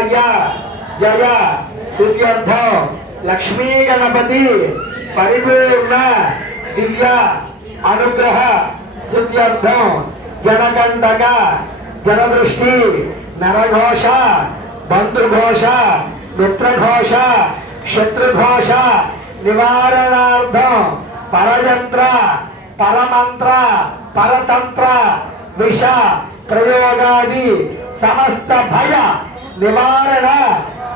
కార్య జయ సిద్ధ్యర్థం లక్ష్మీ గణపతి పరిపూర్ణ దివ్య అనుగ్రహ సిద్ధ్యర్థం జనకంటక జనదృష్టి నరఘోష బంధుఘోష మిత్రఘోష శత్రుఘోష నివారణార్థం పరయంత్ర పరమంత్ర పరతంత్ర విష ప్రయోగాది సమస్త భయ నివారణ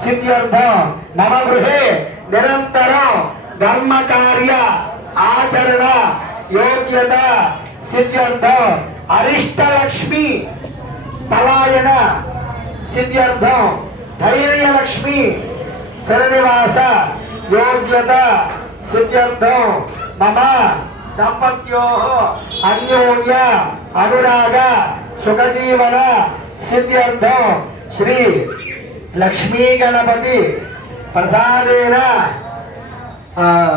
సిద్ధ్యర్థం మమ గృహే నిరంతరం ధర్మ కార్య ఆచరణ యోగ్యత సిద్ధ్యర్థం అరిష్టలక్ష్మి పలాయన సిద్ధ్యర్థం ధైర్యలక్ష్మి స్థిర నివాస యోగ్యత సిద్ధ్యర్థం మమ దంపత్యో అన్యోన్య అనురాగ సుఖజీవన సిద్ధ్యర్థం శ్రీ లక్ష్మీ గణపతి ప్రసాదేన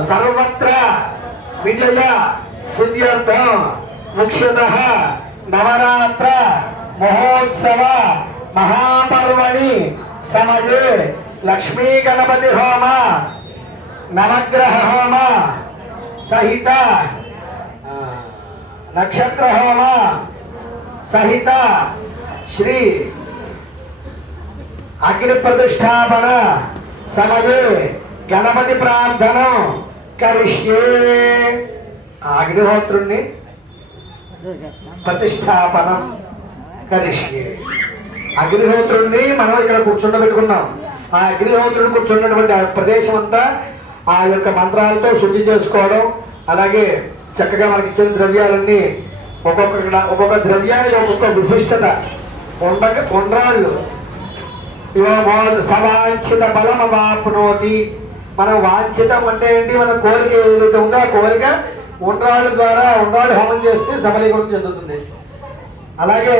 సర్వత్ర విజయ సిద్ధ్యర్థం ముఖ్యతః నవరాత్ర మహోత్సవ మహాపర్వణి సమయే లక్ష్మీ గణపతి హోమ నవగ్రహ హోమ సహిత నక్షత్ర హోమ సహిత శ్రీ అగ్ని ప్రతిష్టాపన సమయే గణపతి ప్రార్థన కరిష్యే. అగ్నిహోత్రుణ్ణి ప్రతిష్టాపనం కరిష్యే. అగ్నిహోత్రుణ్ణి మనం ఇక్కడ కూర్చుండబెట్టుకున్నాం. ఆ అగ్నిహోత్రుని కూర్చున్నటువంటి ప్రదేశం అంతా ఆ యొక్క మంత్రాలతో శుద్ధి చేసుకోవడం, అలాగే చక్కగా మనకి ఇచ్చిన ద్రవ్యాలన్నీ ఒక్కొక్క ద్రవ్యానికి ఒక్కొక్క విశిష్టత ఉండ్రాళ్ళు సవాంఛిత బలం వాప్నోతి. మనం వాంఛితం అంటే ఏంటి, మన కోరిక ఏదైతే ఉందో ఆ కోరిక ఉండ్రాళ్ళ ద్వారా ఉండ్రాళ్ళు హోమం చేస్తే సఫలీకృతం చెందుతుంది. అలాగే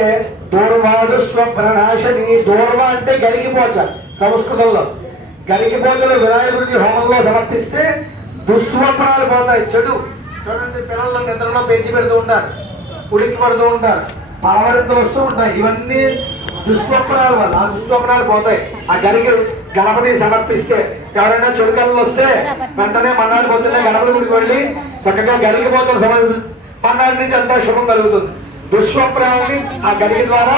దూర్వాదు స్వప్రనాశని. దూర్వ అంటే గరిగిపోచ సంస్కృతంలో. గరిగిపోచలు వినాయకుడికి హోమంలో సమర్పిస్తే దుస్వప్నాలు పోతాయి. చెడు చూడండి, పిల్లలు నిద్రలో పేచి పెడుతూ ఉంటారు, ఉడికి పడుతూ ఉంటారు, పావరింతలు వస్తూ ఉంటాయి. ఇవన్నీ దుస్వప్నాల వల్ల ఆ దుస్వప్నాలు పోతాయి. ఆ గణపతి సమర్పిస్తే ఎవరైనా చురుకలు వస్తే వెంటనే మన్నాడు పొద్దున్నే గణపతి గుడికి వెళ్ళి చక్కగా గరిగిపోతున్న సమయం మన్నాడు నుంచి అంతా శుభం కలుగుతుంది. దుస్వప్నాలని ఆ గరిగి ద్వారా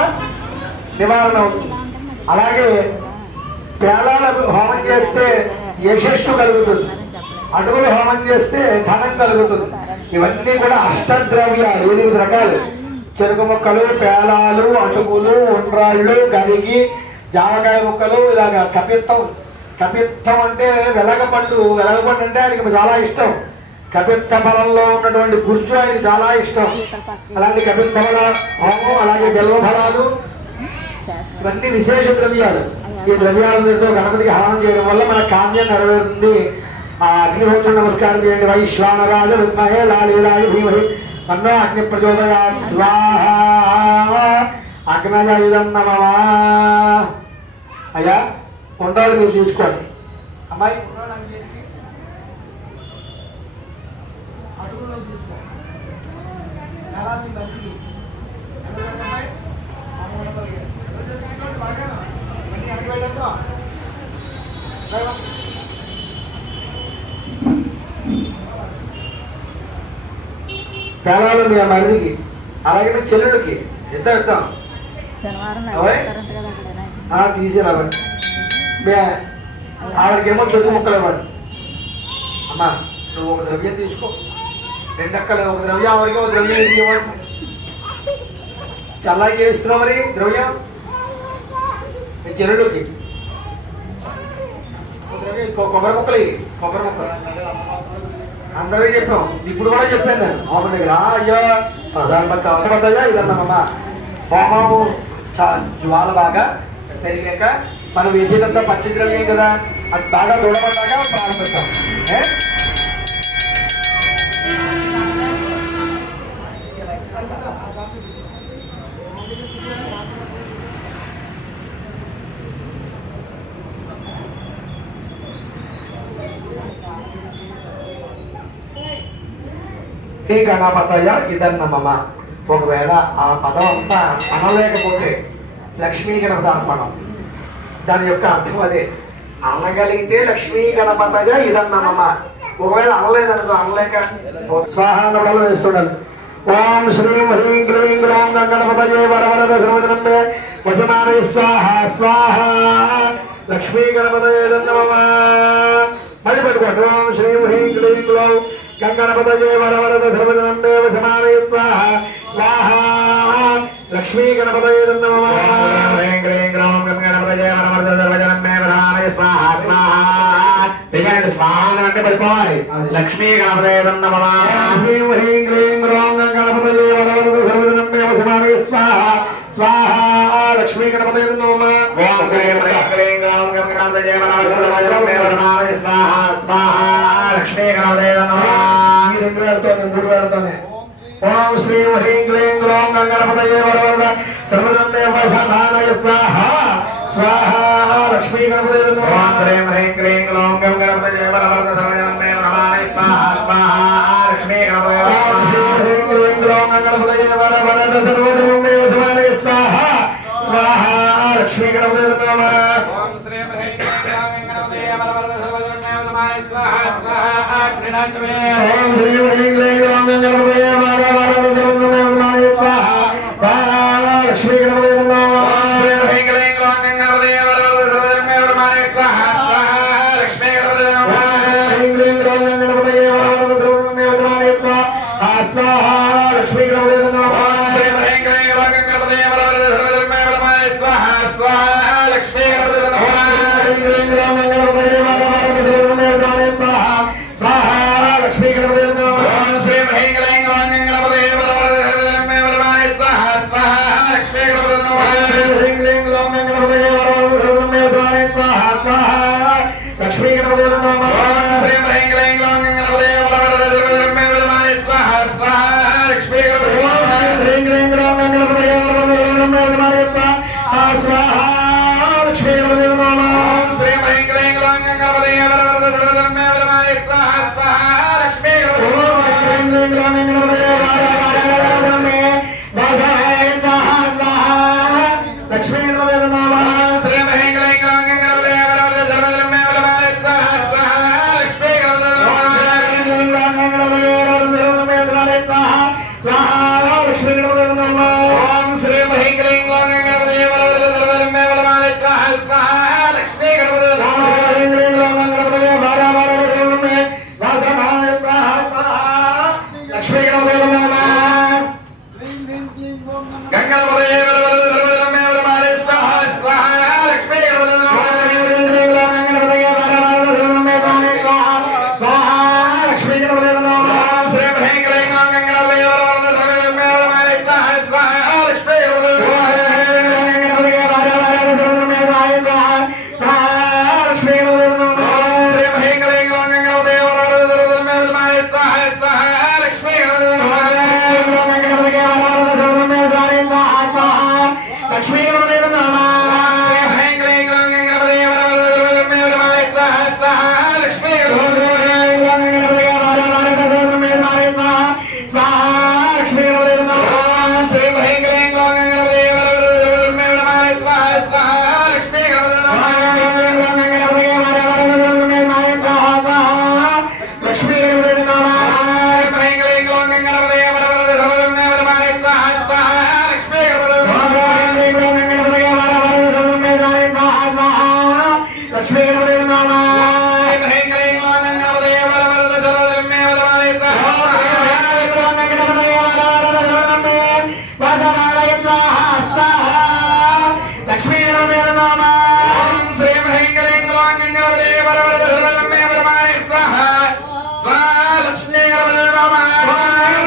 నివారణ అవుతుంది. అలాగే పేలాల హోమం చేస్తే యశస్సు కలుగుతుంది, అడుగులు హోమం చేస్తే ధనం కలుగుతుంది. ఇవన్నీ కూడా అష్టద్రవ్యాలు, 8 రకాలు. చెరుకు ముక్కలు, పేలాలు, అటుకులు, ఉండ్రాళ్ళు, గరిగి, జామకాయ ముక్కలు, ఇలాగ కపిత్తం. కపిత్తం అంటే వెలగపండు. వెలగపండు అంటే ఆయనకి చాలా ఇష్టం. కపిత్త ఫలంలో ఉన్నటువంటి గుర్జు ఆయనకి చాలా ఇష్టం. అలాంటి కపిత్త ఫల హోమం, అలాగే బెల్వ ఫలాలు, ఇవన్నీ విశేష ద్రవ్యాలు. ఈ ద్రవ్యాలతో గణపతికి హవనం చేయడం వల్ల మన కామ్యం నెరవేరుతుంది. ఆ అగ్నిహోత్రుడు నమస్కారం చేయండి. వైశ్వానరాజ విద్మహే లాలీలాయ ధీమహి తన్నో అగ్ని ప్రచోదయాత్ స్వాహా. అగ్నజయుధం నమః. అయ్యా ఉండాలి, మీరు తీసుకోండి. అమ్మాయి పేలాలు మీ మరిదికి, అలాగే మీ చెల్లెడికి ఎంత ఇద్దాం తీసేరావండి. ఆవిడకేమో చదువు ముక్కలు ఇవ్వండి. అమ్మా నువ్వు ఒక ద్రవ్యం తీసుకో, 2 అక్కలు ఒక ద్రవ్యం, ఆవిడకి ఒక ద్రవ్యం ఇవ్వండి. చల్లాకి ఇస్తున్నావు మరి ద్రవ్యం. మీ చెల్లెడికి కొబ్బరి ముక్కలు, కొబ్బరి ముక్కలు అందరూ చెప్పాం. ఇప్పుడు కూడా చెప్పాను నేను హోమం దగ్గర. అయ్యో ప్రధానమంత్రి ఇదన్నమ్మా. హోమము జ్వాల బాగా పెరిగాక మనం వేసేదంతా పచ్చి ద్రవ్యం కదా, అది బాగా దూడపడ్డాక ప్రారంభిస్తాం. గణపతయ ఇదన్నమమ. ఒకవేళ ఆ పదం అంతా అనలేకపోతే లక్ష్మీ గణపతి అర్పణం. దాని యొక్క అర్థం అదే. అనగలిగితే లక్ష్మీ గణపతయ ఇదన్నమ్మ. ఒకవేళ అనలేదనుకో, అనలేక స్వాహాలు వేస్తున్నాడు. ఓం శ్రీం హ్రీం క్లీం గ్లౌం గణపతయే వరవరద సర్వజనమే వసమానే స్వాహ స్వాహ లక్ష్మీ గణపతయే నమః. మళ్ళీ పెట్టుకోండి. ఓం శ్రీం హ్రీం క్లీం గ్లౌం గణపతయే వరవరద సర్వజనమే వసమానే స్వాహ స్వాహ లక్ష్మీ గణపతయే నమః. హ్రీం క్లీం గ్లౌం గణపతయే వరవరద సర్వజనమే వసమానే స్వాహ స్వాహ విజయండి. స్వాహ అంటే పడిపోవాలి. లక్ష్మీ గణపతయే నమః. శ్రీం హ్రీం క్లీం గ్లౌం గణపతయే వరవరద సర్వజనమే వసమానే స్వాహ స్వాహ లక్ష్మీ గణపతయే నమః. ఓం హ్రీం క్లీం గ్లౌం గణపతయే వరవరద సర్వజనమే వసమానే స్వాహ స్వాహ లక్ష్మీ గణపతయే నమః. ఈ రెండు వేలతోనే, మూడు వేలతోనే. ఓం శ్రీం హ్రీం క్లీం గ్లౌం గణపతయే వరవరద సర్వజనమే వసమానే స్వాహ స్వాహ లక్ష్మీ గణపతయే నమః. ఓం శ్రీం హ్రీం క్లీం గ్లౌం గణపతయే వరవరద సర్వజనమే వసమానే స్వాహ స్వాహ లక్ష్మీ గణపతయే నమః. ఓం శ్రీం హ్రీం క్లీం గ్లౌం గణపతయే వరవరద సర్వజనమే వసమానే స్వాహ స్వాహ లక్ష్మీ గణపతయే నమః. ఓం శ్రీం హ్రీం క్లీం గ్లౌం గణపతయే వరవరద సర్వజనమే వసమానే స్వాహ స్వాహ క్రీడాంతమే. ఓం శ్రీం హ్రీం క్లీం గ్లౌం గణపతయే వరవరద సర్వజనమే వసమానే స్వాహ స్వాహ లక్ష్మీ గణపతయే నమః. ఓం శ్రీం హ్రీం క్లీం గ్లౌం గణపతయే వరవరద సర్వజనమే వసమానే స్వాహ స్వాహ లక్ష్మీ గణపతయే నమః. హ్రీం క్లీం గ్లౌం గణపతయే వరవరద సర్వజనమే వసమానే స్వాహ స్వాహ లక్ష్మీ గణపతయే నమః. ఓం శ్రీం హ్రీం క్లీం గ్లౌం గణపతయే వరవరద సర్వజనమే వసమానే స్వాహ స్వాహ లక్ష్మీ గణపతయే నమః. హ్రీం క్లీం గ్లౌం గణపతయే వరవరద సర్వజనమే వసమానే స్వాహ స్వాహ లక్ష్మీ గణపతయే నమః. ఓం శ్రీం హ్రీం క్లీం గ్లౌం గణపతయే వరవరద సర్వజనమే వసమానే స్వాహ స్వాహ లక్ష్మీ గణపతయే నమః. హ్రీం క్లీం గ్లౌం గణపతయే వరవరద సర్వజనమే వసమానే స్వాహ స్వాహ లక్ష్మీ గణపతయే నమః. ఓం శ్రీం హ్రీం క్లీం గ్లౌం గణపతయే వరవరద సర్వజనమే వసమానే స్వాహ స్వాహ లక్ష్మీ గణపతయే నమః. ఓం శ్రీం హ్రీం క్లీం గ్లౌం గణపతయే వరవరద సర్వజనమే వసమానే స్వాహ స్వాహ లక్ష్మీ గణపతయే నమః. ఓం శ్రీం హ్రీం క్లీం గ్లౌం గణపతయే వరవరద సర్వజనమే వసమానే స్వాహ స్వాహ లక్ష్మీ గణపతయే నమః. ఓం శ్రీం హ్రీం క్లీం గ్లౌం గణపతయే వరవరద సర్వజనమే వసమానే స్వాహ స్వాహ లక్ష్మీ గణపతయే నమః. ఓం శ్రీం హ్రీం క్లీం గ్లౌం గణపతయే వరవరద సర్వజనమే వసమానే స్వాహ స్వాహ లక్ష్మీ గణపతయే నమః. ఓం శ్రీం హ్రీం క్లీం గ్లౌం గణపతయే వరవరద సర్వజనమే వసమానే స్వాహ స్వాహ లక్ష్మీ గణపతయే నమః. ఓం శ్రీం హ్రీం క్లీం గ్లౌం గణపతయే వరవరద సర్వజనమే వసమానే స్వాహ స్వాహ లక్ష్మీ గణపతయే నమః. ఓం శ్రీం హ్రీం క్లీం గ్లౌం గణపతయే వరవరద సర్వజనమే వసమానే స్వాహ స్వాహ లక్ష్మీ గణపతయే నమః. గంగణపతయే వరవరద సర్వజనమే వసమానే స్వాహ స్వాహ లక్ష్మీ గణపతయే నమః. ఓం శ్రీం క్లీం గ్లౌం గణపతయే వరవరద సర్వజనమే వసమానే స్వాహ స్వాహ లక్ష్మీ గణపతయే నమః. ఓం శ్రీం హ్రీం క్లీం గ్లౌం గణపతయే వరవరద సర్వజనమే వసమానే స్వాహ స్వాహ లక్ష్మీ గణపతయే నమః. ఓం శ్రీం హ్రీం క్లీం గ్లౌం గణపతయే వరవరద సర్వజనమే వసమానే స్వాహ స్వాహ లక్ష్మీ గణపతయే నమః. లక్ష్మీ గణపతయే నమః. శ్రీం హ్రీం క్లీం గ్లౌం గణపతయే వరవరద సర్వజనమే వసమానే స్వాహ స్వాహ లక్ష్మీ గణపతయే నమః. ఓం శ్రీం హ్రీం క్లీం గ్లౌం గణపతయే వరవరద సర్వజనమే వసమానే స్వాహ స్వాహ లక్ష్మీ గణపతయే నమః. లక్ష్మీ గణపతయే నమః. శ్రీం హ్రీం క్లీం గ్లౌం గణపతయే వరవరద సర్వజనమే వసమానే స్వాహ స్వాహ లక్ష్మీ గణపతయే నమః. లక్ష్మీ గణపతయే నమః. శ్రీం హ్రీం క్లీం గ్లౌం గణపతయే వరవరద సర్వజనమే వసమానే స్వాహ లక్ష్మీ గణపతయే నమః. ఓం శ్రీం హ్రీం క్లీం గ్లౌం గణపతయే వరవరద సర్వజనమే వసమానే స్వాహ స్వాహ లక్ష్మీ గణపతయే నమః. ఓం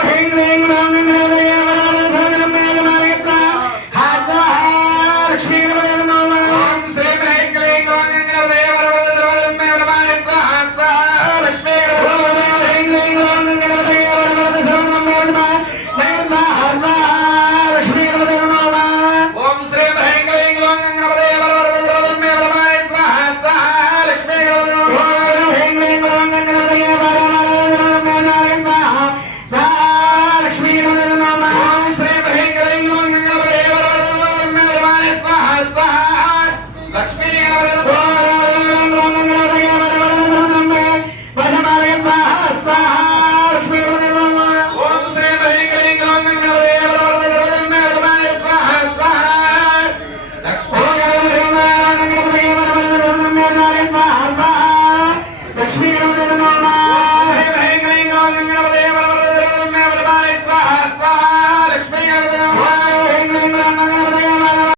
హ్రీం క్లీం గ్లౌం గణపతయే వరవరద సర్వజనమే వసమానే స్వాహ స్వాహ లక్ష్మీ గణపతయే నమః. ఓం శ్రీం హ్రీం క్లీం గ్లౌం గణపతయే వరవరద కనబడదు